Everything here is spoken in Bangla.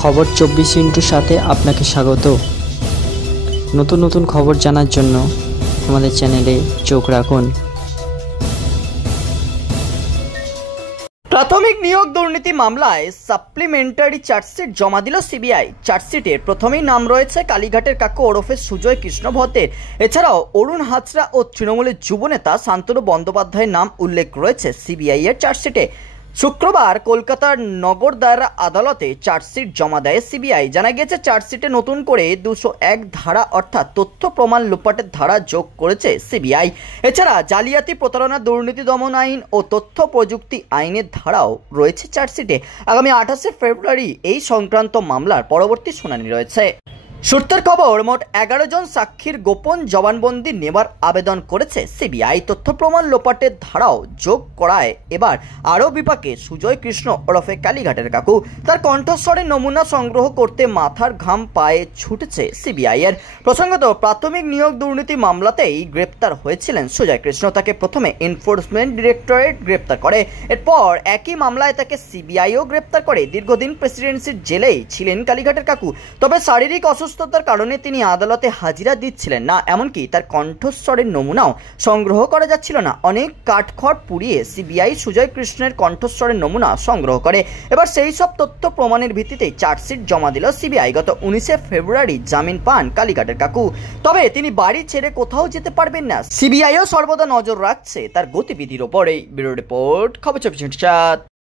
খবর 24 সাথে আপনাকে স্বাগত। নতুন নতুন খবর জানার জন্য আমাদের চ্যানেলে চোখ রাখুন। প্রাথমিক নিয়োগ দুর্নীতি মামলায় সাপ্লিমেন্টারি চার্জশিট জমা দিল সিবিআই। চার্জশিটের প্রথমেই নাম রয়েছে কালীঘাটের কাকু ওরফে সুজয় কৃষ্ণ ভট্টের। এছাড়াও অরুণ হাজরা ও তৃণমূলের যুবনেতা শান্তনু বন্দ্যোপাধ্যায়ের নাম উল্লেখ রয়েছে সিবিআই এর চার্জশিটে। শুক্রবার কলকাতার নগর দায়রা আদালতে চার্জশিট জমা দেয় সিবিআই। জানা গিয়েছে, চার্জশিটে নতুন করে 201 ধারা অর্থাৎ তথ্য প্রমাণ লোপাটের ধারা যোগ করেছে সিবিআই। এছাড়া জালিয়াতি, প্রতারণা, দুর্নীতি দমন আইন ও তথ্য প্রযুক্তি আইনের ধারাও রয়েছে চার্জশিটে। আগামী 28 ফেব্রুয়ারি এই সংক্রান্ত মামলার পরবর্তী শুনানি রয়েছে। সূত্রের খবর, মোট 11 জন সাক্ষীর গোপন জবানবন্দি নেবার আবেদন করেছে সিবিআই। তথ্য প্রমাণ লোপাটের ধারাও যোগ করায় এবার আরও বিপাকে সুজয় কৃষ্ণ ওরফে কালীঘাটের কাকু। তার কণ্ঠস্বরের নমুনা সংগ্রহ করতে মাথার ঘাম পায়ে ছুটেছে সিবিআই এর। প্রসঙ্গত, প্রাথমিক নিয়োগ দুর্নীতি মামলাতেই গ্রেপ্তার হয়েছিলেন সুজয় কৃষ্ণ। তাকে প্রথমে এনফোর্সমেন্ট ডিরেক্টরেট গ্রেপ্তার করে, এরপর একই মামলায় তাকে সিবিআইও গ্রেপ্তার করে। দীর্ঘদিন প্রেসিডেন্সির জেলেই ছিলেন কালীঘাটের কাকু। তবে শারীরিক অসুস্থতার কারণে তিনি আদালতে হাজিরা দিচ্ছিলেন না, এমনকি তার কণ্ঠস্বরের নমুনাও সংগ্রহ করা যাচ্ছিল না। অনেক কাঠখড় পুড়িয়ে সিবিআই সুজয় কৃষ্ণের কণ্ঠস্বরের নমুনা সংগ্রহ করে। এবার সেই সব তথ্য প্রমাণের ভিত্তিতে চার্জশিট জমা দিল সিবিআই। গত 19 ফেব্রুয়ারি জামিন পান কালীঘাটের কাকু। তবে তিনি বাড়ি ছেড়ে কোথাও যেতে পারবেন না। সিবিআইও সর্বদা নজর রাখছে তার গতিবিধির ওপরে। ব্যুরো রিপোর্ট, খবর 24।